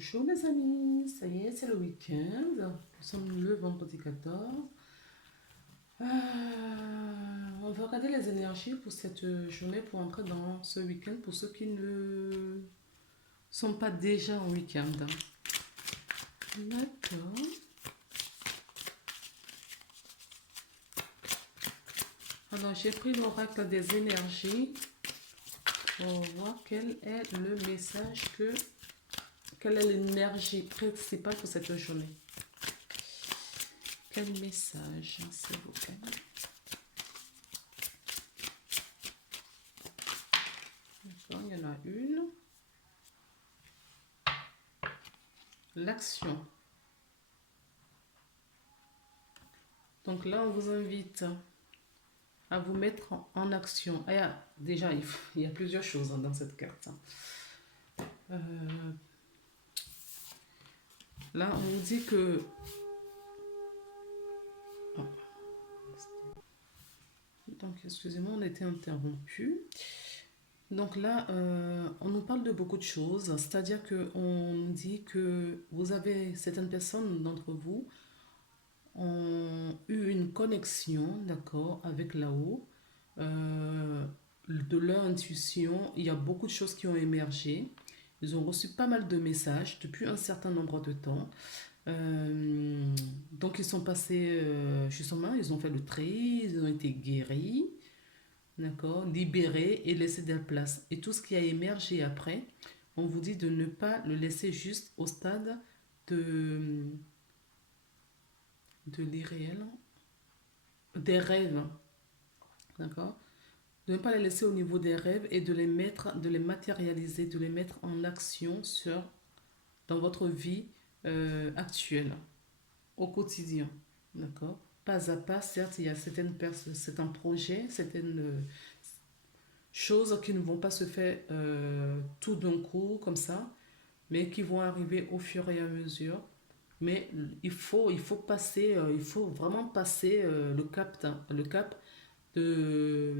Bonjour mes amis, ça y est, c'est le week-end. Nous sommes le vendredi 14. On va regarder les énergies pour cette journée pour entrer dans ce week-end pour ceux qui ne sont pas déjà en week-end. D'accord. Alors j'ai pris l'oracle des énergies pour voir quel est le message quelle est l'énergie principale pour cette journée. Quel message, s'il vous plaît? D'accord, il y en a une. L'action. Donc là, on vous invite à vous mettre en action. Déjà, il y a plusieurs choses dans cette carte. Là, on vous dit que... Oh. Donc, excusez-moi, on a été interrompu. Donc là, on nous parle de beaucoup de choses. C'est-à-dire qu'on dit que vous avez certaines personnes d'entre vous ont eu une connexion, d'accord, avec là-haut, de leur intuition. Il y a beaucoup de choses qui ont émergé. Ils ont reçu pas mal de messages depuis un certain nombre de temps. Donc ils sont passés, justement, ils ont fait le tri, ils ont été guéris, d'accord, libérés et laissés de la place. Et tout ce qui a émergé après, on vous dit de ne pas le laisser juste au stade de, de l'irréel, des rêves, d'accord? De ne pas les laisser au niveau des rêves et de les mettre, de les matérialiser, de les mettre en action dans votre vie actuelle, au quotidien, d'accord? Pas à pas, certes, il y a certains projets, certaines choses qui ne vont pas se faire tout d'un coup, comme ça, mais qui vont arriver au fur et à mesure. Mais il faut vraiment passer le cap de,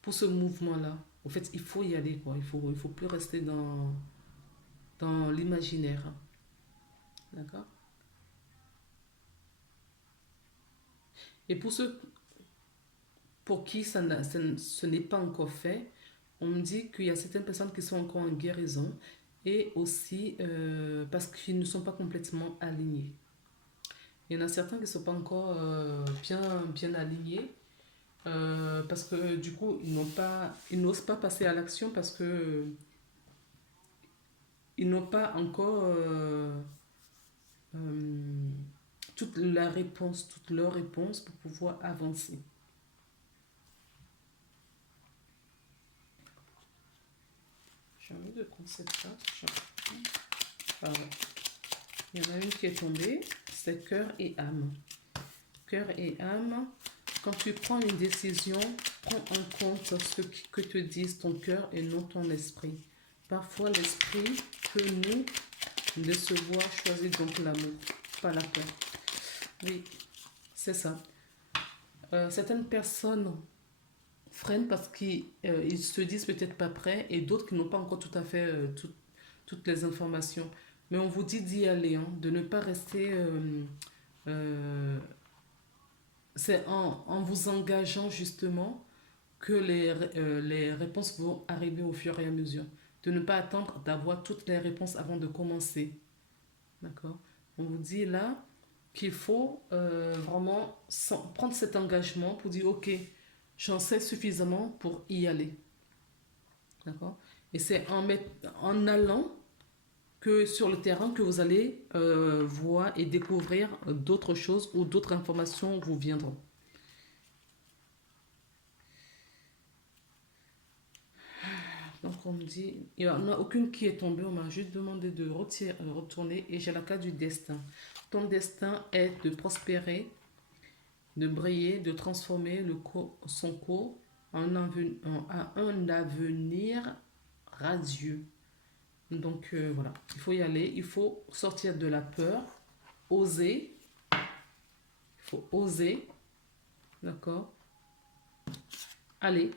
pour ce mouvement-là. En fait, il faut y aller, quoi. Il faut plus rester dans l'imaginaire. D'accord? Et pour ceux pour qui ce n'est pas encore fait, on me dit qu'il y a certaines personnes qui sont encore en guérison et aussi parce qu'ils ne sont pas complètement alignés. Il y en a certains qui ne sont pas encore bien alignés parce que du coup, ils n'osent pas passer à l'action parce que ils n'ont pas encore euh, toute leur réponse pour pouvoir avancer. J'ai envie de prendre cette carte. Pardon. Il y en a une qui est tombée, c'est cœur et âme. Cœur et âme, quand tu prends une décision, prends en compte ce que te disent ton cœur et non ton esprit. Parfois, l'esprit peut nous décevoir, choisir donc l'amour, pas la peur. Oui, c'est ça. Certaines personnes freinent parce qu'ils se disent peut-être pas prêts et d'autres qui n'ont pas encore tout à fait toutes les informations. Mais on vous dit d'y aller, hein, de ne pas rester... euh, c'est en vous engageant justement que les réponses vont arriver au fur et à mesure. De ne pas attendre d'avoir toutes les réponses avant de commencer. D'accord? On vous dit là qu'il faut vraiment prendre cet engagement pour dire ok, j'en sais suffisamment pour y aller. D'accord? Et c'est en allant que sur le terrain que vous allez voir et découvrir d'autres choses ou d'autres informations vous viendront. Donc on me dit, il n'y en a aucune qui est tombée, on m'a juste demandé de retourner et j'ai la carte du destin. Ton destin est de prospérer, de briller, de transformer son cours en un avenir radieux. Donc voilà, il faut y aller, il faut sortir de la peur, oser, il faut oser, d'accord? Allez.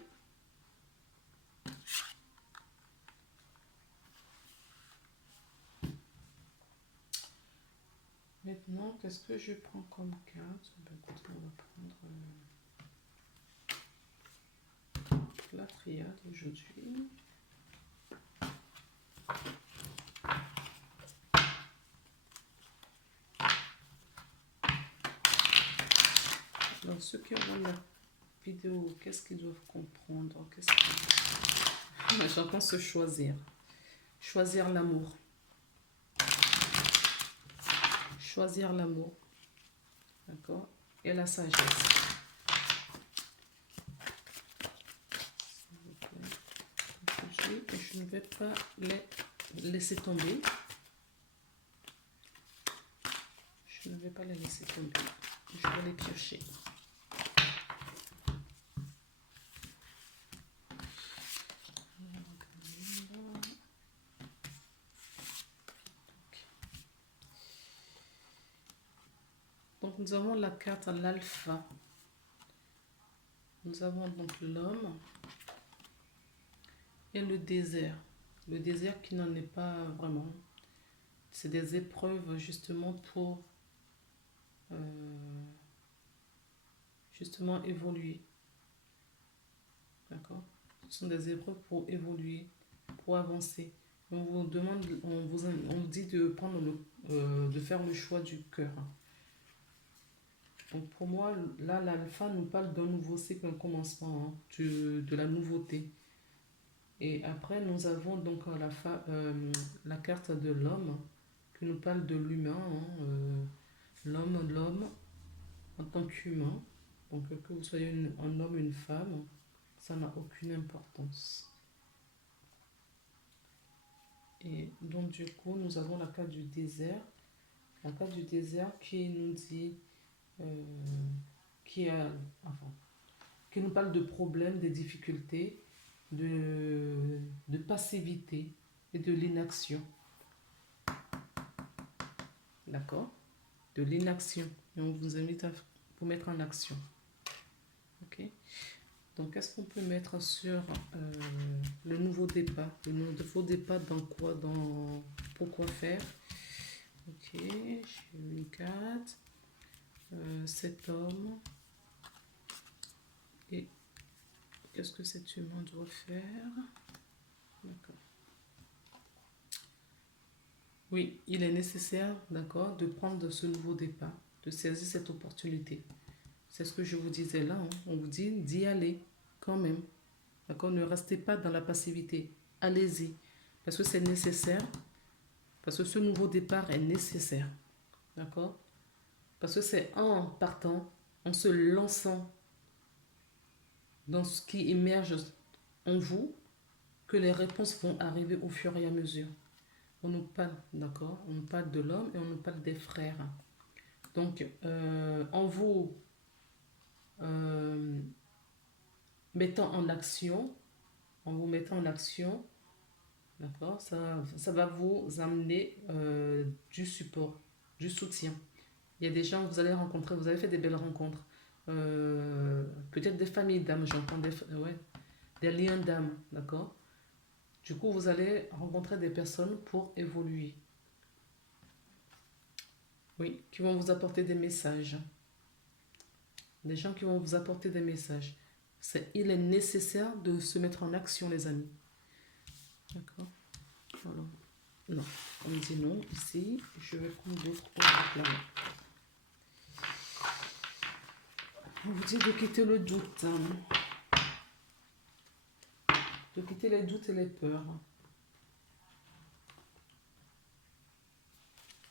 Maintenant, qu'est-ce que je prends comme carte? Ben, écoute, on va prendre la triade aujourd'hui. Donc, ceux qui regardent la vidéo, qu'est-ce qu'ils doivent comprendre? J'entends se choisir. Choisir l'amour. Choisir l'amour. D'accord? Et la sagesse. Je ne vais pas les laisser tomber. Je ne vais pas les laisser tomber. Je vais les piocher. Donc nous avons la carte à l'alpha. Nous avons donc l'homme et le désert. Le désert qui n'en est pas vraiment. C'est des épreuves justement pour justement évoluer. D'accord? Ce sont des épreuves pour évoluer, pour avancer. On vous demande, on vous dit de prendre de faire le choix du cœur. Donc pour moi, là, l'alpha nous parle d'un nouveau cycle, un commencement, hein, de la nouveauté. Et après, nous avons donc la carte de l'homme, qui nous parle de l'humain, hein, l'homme en tant qu'humain. Donc que vous soyez un homme, une femme, ça n'a aucune importance. Et donc du coup, nous avons la carte du désert. La carte du désert qui nous dit, qui nous parle de problèmes, des difficultés, de passivité et de l'inaction. D'accord? De l'inaction. Et on vous invite à vous mettre en action. Ok? Donc, qu'est-ce qu'on peut mettre sur le nouveau départ? Le nouveau départ dans quoi? Pourquoi faire? Ok, j'ai une carte. Cet homme. Et qu'est-ce que cet humain doit faire? D'accord. Oui, il est nécessaire, d'accord, de prendre ce nouveau départ, de saisir cette opportunité. C'est ce que je vous disais là, hein. On vous dit d'y aller quand même. D'accord? Ne restez pas dans la passivité. Allez-y. Parce que c'est nécessaire. Parce que ce nouveau départ est nécessaire. D'accord? Parce que c'est en partant, en se lançant dans ce qui émerge en vous, que les réponses vont arriver au fur et à mesure. On nous parle, d'accord? On nous parle de l'homme et on nous parle des frères. Donc, en vous mettant en action, d'accord, ça va vous amener du support, du soutien. Il y a des gens que vous allez rencontrer, vous avez fait des belles rencontres. Peut-être des familles d'âmes, j'entends des liens d'âme, d'accord? Du coup, vous allez rencontrer des personnes pour évoluer. Oui, qui vont vous apporter des messages. Des gens qui vont vous apporter des messages. Il est nécessaire de se mettre en action, les amis. D'accord? Voilà. Non, on me dit non. Ici, je vais prendre d'autres là. On vous dit de quitter le doute. De quitter les doutes et les peurs.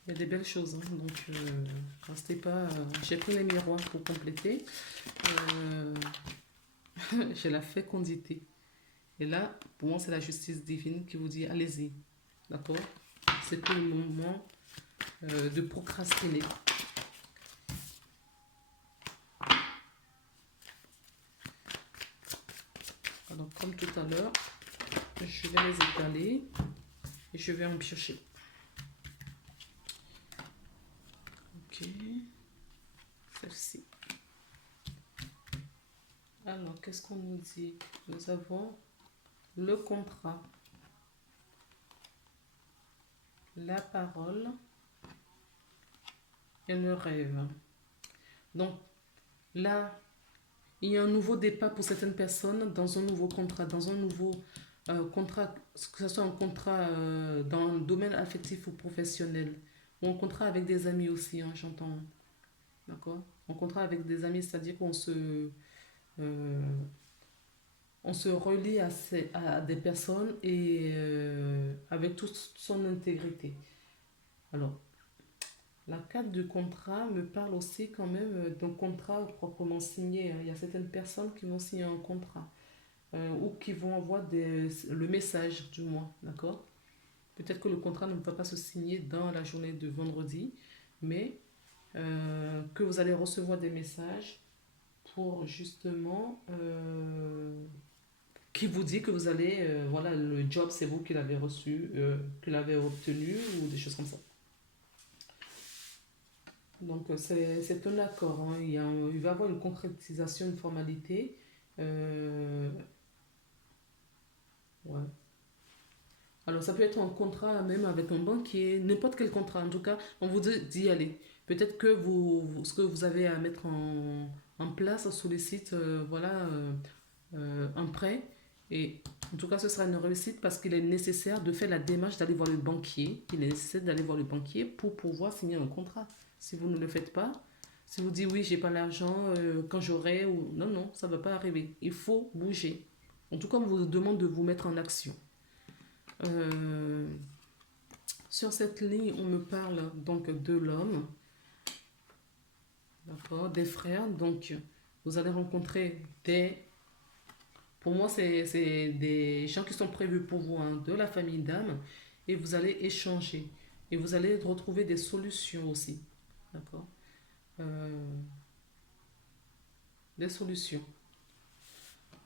Il y a des belles choses, hein, donc restez pas. J'ai pris les miroirs pour compléter. J'ai la fécondité. Et là, pour moi, c'est la justice divine qui vous dit allez-y. D'accord? C'est plus le moment de procrastiner. Alors, comme tout à l'heure, je vais les étaler et je vais en piocher. Ok. Celle-ci. Alors, qu'est-ce qu'on nous dit? Nous avons le contrat, la parole et le rêve. Donc là, il y a un nouveau départ pour certaines personnes dans un nouveau contrat, dans un nouveau contrat, que ce soit un contrat dans le domaine affectif ou professionnel, ou un contrat avec des amis aussi, hein, j'entends. D'accord? Un contrat avec des amis, c'est-à-dire euh, on se relie à des personnes et avec toute son intégrité. Alors, la carte du contrat me parle aussi quand même d'un contrat proprement signé, hein. Il y a certaines personnes qui vont signer un contrat ou qui vont avoir le message du moins, d'accord? Peut-être que le contrat ne va pas se signer dans la journée de vendredi, mais que vous allez recevoir des messages pour justement qui vous dit que vous allez, voilà, le job c'est vous qui l'avez reçu, qui l'avez obtenu ou des choses comme ça. Donc c'est un accord, hein. Il va y avoir une concrétisation, une formalité. Euh, ouais. Alors ça peut être un contrat même avec un banquier, n'importe quel contrat. En tout cas, on vous dit d'y aller. Peut-être que ce que vous avez à mettre en place sollicite voilà, un prêt. Et en tout cas, ce sera une réussite parce qu'il est nécessaire de faire la démarche d'aller voir le banquier. Il est nécessaire d'aller voir le banquier pour pouvoir signer un contrat. Si vous ne le faites pas, si vous dites oui, j'ai pas l'argent, quand j'aurai, ou non, non, ça ne va pas arriver. Il faut bouger. En tout cas, on vous demande de vous mettre en action. Euh, sur cette ligne, on me parle donc de l'homme, d'accord, des frères. Donc, vous allez rencontrer pour moi, c'est des gens qui sont prévus pour vous, hein, de la famille d'âme, et vous allez échanger. Et vous allez retrouver des solutions aussi, d'accord. Euh, des solutions.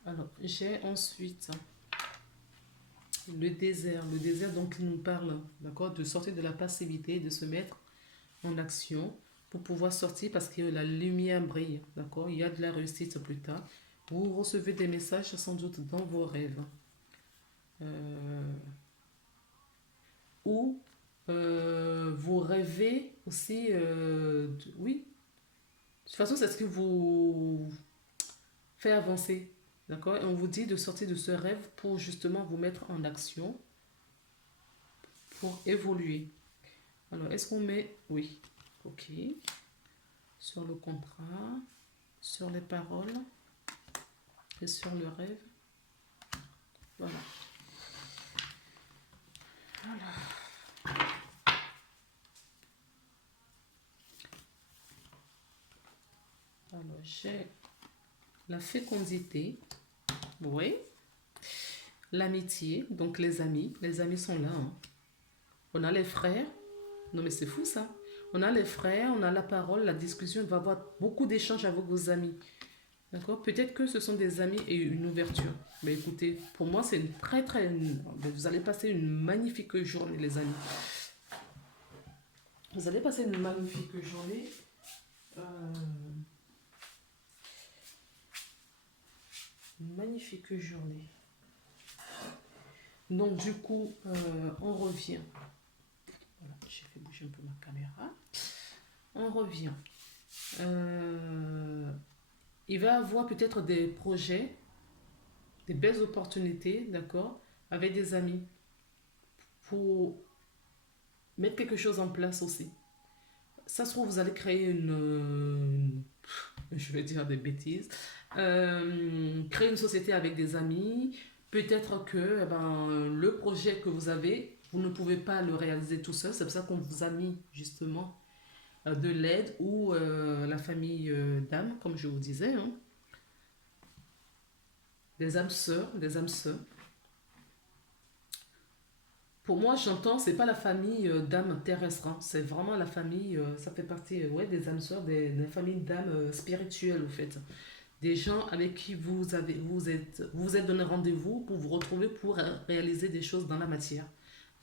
Alors, j'ai ensuite le désert. Le désert, donc, il nous parle, d'accord, de sortir de la passivité, de se mettre en action pour pouvoir sortir parce que la lumière brille, d'accord? Il y a de la réussite plus tard. Vous recevez des messages sans doute dans vos rêves. Euh, ou vous rêvez aussi, oui, de toute façon, c'est ce que vous fait avancer, d'accord? Et on vous dit de sortir de ce rêve pour justement vous mettre en action, pour évoluer. Alors, est-ce qu'on met, oui, ok, sur le contrat, sur les paroles et sur le rêve. Voilà. Voilà. Alors, j'ai la fécondité, oui, l'amitié, donc les amis sont là, hein. On a les frères, non mais c'est fou ça. On a les frères, on a la parole, la discussion, il va y avoir beaucoup d'échanges avec vos amis. D'accord? Peut-être que ce sont des amis et une ouverture. Mais écoutez, pour moi, c'est une très très... Vous allez passer une magnifique journée, les amis. Vous allez passer une magnifique journée. Euh, une magnifique journée. Donc, du coup, on revient. Voilà, j'ai fait bouger un peu ma caméra. On revient. Il va avoir peut-être des projets, des belles opportunités, d'accord, avec des amis pour mettre quelque chose en place aussi. Ça se trouve, vous allez créer je vais dire des bêtises, créer une société avec des amis. Peut-être que le projet que vous avez, vous ne pouvez pas le réaliser tout seul. C'est pour ça qu'on vous a mis justement de l'aide ou la famille d'âmes, comme je vous disais, hein, des âmes sœurs, des âmes sœurs. Pour moi, j'entends, c'est pas la famille d'âmes terrestres, hein. C'est vraiment la famille, ça fait partie ouais, des âmes sœurs, des familles d'âmes spirituelles, au fait. Des gens avec qui vous êtes donné rendez-vous pour vous retrouver pour réaliser des choses dans la matière.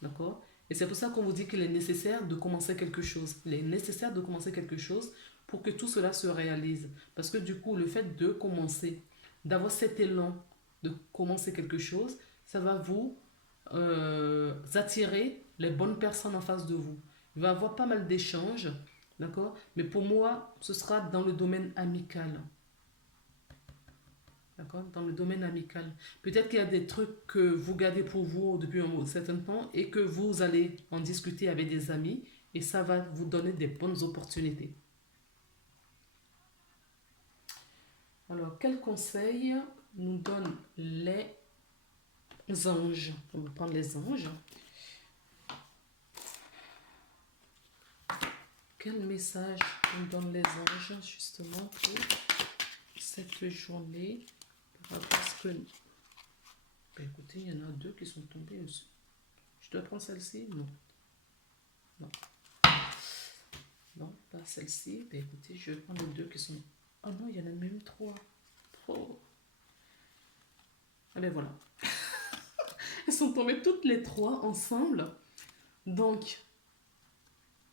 D'accord? Et c'est pour ça qu'on vous dit qu'il est nécessaire de commencer quelque chose. Il est nécessaire de commencer quelque chose pour que tout cela se réalise. Parce que du coup, le fait de commencer, d'avoir cet élan de commencer quelque chose, ça va vous attirer les bonnes personnes en face de vous. Il va y avoir pas mal d'échanges, D'accord? Mais pour moi, ce sera dans le domaine amical. D'accord? Dans le domaine amical. Peut-être qu'il y a des trucs que vous gardez pour vous depuis un certain temps et que vous allez en discuter avec des amis et ça va vous donner des bonnes opportunités. Alors, quel conseil nous donnent les anges? On va prendre les anges. Quel message nous donnent les anges justement pour cette journée par rapport à ce que... Ben écoutez, il y en a deux qui sont tombés aussi. Je dois prendre celle-ci? Non. Non. Non, pas celle-ci. Ben écoutez, je vais prendre les deux qui sont... Oh non, il y en a même trois. Oh. Ah ben voilà. Elles sont tombées toutes les trois ensemble. Donc,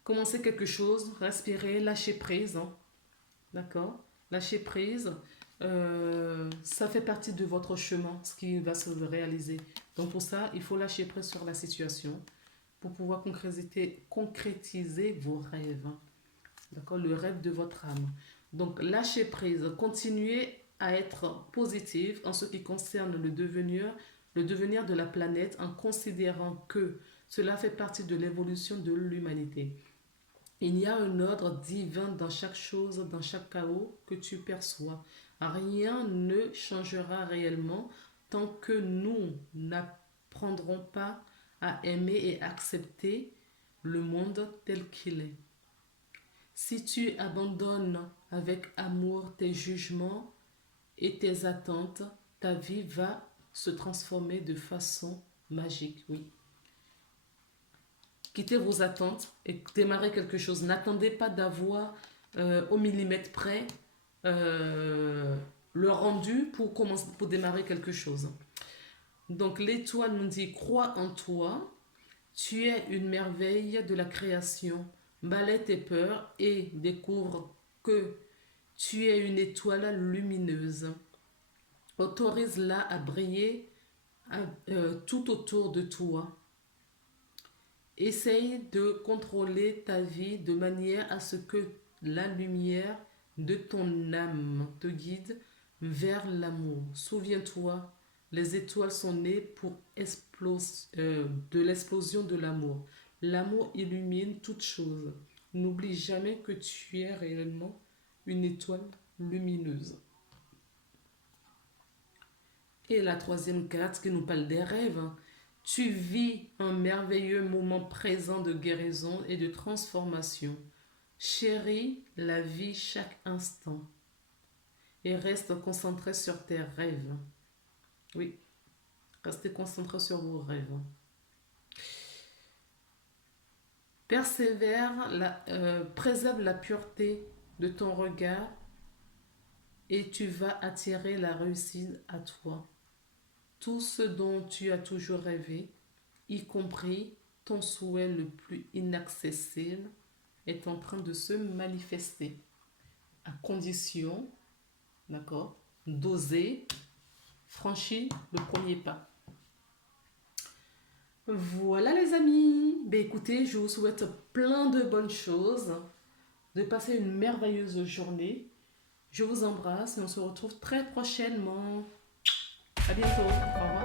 commencez quelque chose, respirez, lâchez prise. Hein. D'accord? Lâchez prise. Ça fait partie de votre chemin, ce qui va se réaliser. Donc pour ça, il faut lâcher prise sur la situation pour pouvoir concrétiser vos rêves. D'accord? Le rêve de votre âme. Donc lâchez prise. Continuez à être positive en ce qui concerne le devenir de la planète en considérant que cela fait partie de l'évolution de l'humanité. Il y a un ordre divin dans chaque chose, dans chaque chaos que tu perçois. Rien ne changera réellement tant que nous n'apprendrons pas à aimer et accepter le monde tel qu'il est. Si tu abandonnes avec amour tes jugements et tes attentes, ta vie va se transformer de façon magique, oui. Quittez vos attentes et démarrez quelque chose. N'attendez pas d'avoir au millimètre près le rendu pour démarrer quelque chose. Donc l'étoile nous dit: crois en toi, tu es une merveille de la création. Balaie tes peurs et découvre que tu es une étoile lumineuse. Autorise-la à briller tout autour de toi. Essaye de contrôler ta vie de manière à ce que la lumière de ton âme te guide vers l'amour. Souviens-toi, les étoiles sont nées de l'explosion de l'amour. L'amour illumine toutes choses. N'oublie jamais que tu es réellement une étoile lumineuse. Et la troisième carte qui nous parle des rêves. Tu vis un merveilleux moment présent de guérison et de transformation. Chéris la vie chaque instant et reste concentré sur tes rêves. Oui, restez concentré sur vos rêves. Préserve la pureté de ton regard et tu vas attirer la réussite à toi. Tout ce dont tu as toujours rêvé, y compris ton souhait le plus inaccessible, est en train de se manifester. À condition, d'accord, d'oser franchir le premier pas. Voilà les amis. Ben écoutez, je vous souhaite plein de bonnes choses, de passer une merveilleuse journée. Je vous embrasse et on se retrouve très prochainement. À bientôt. Au revoir.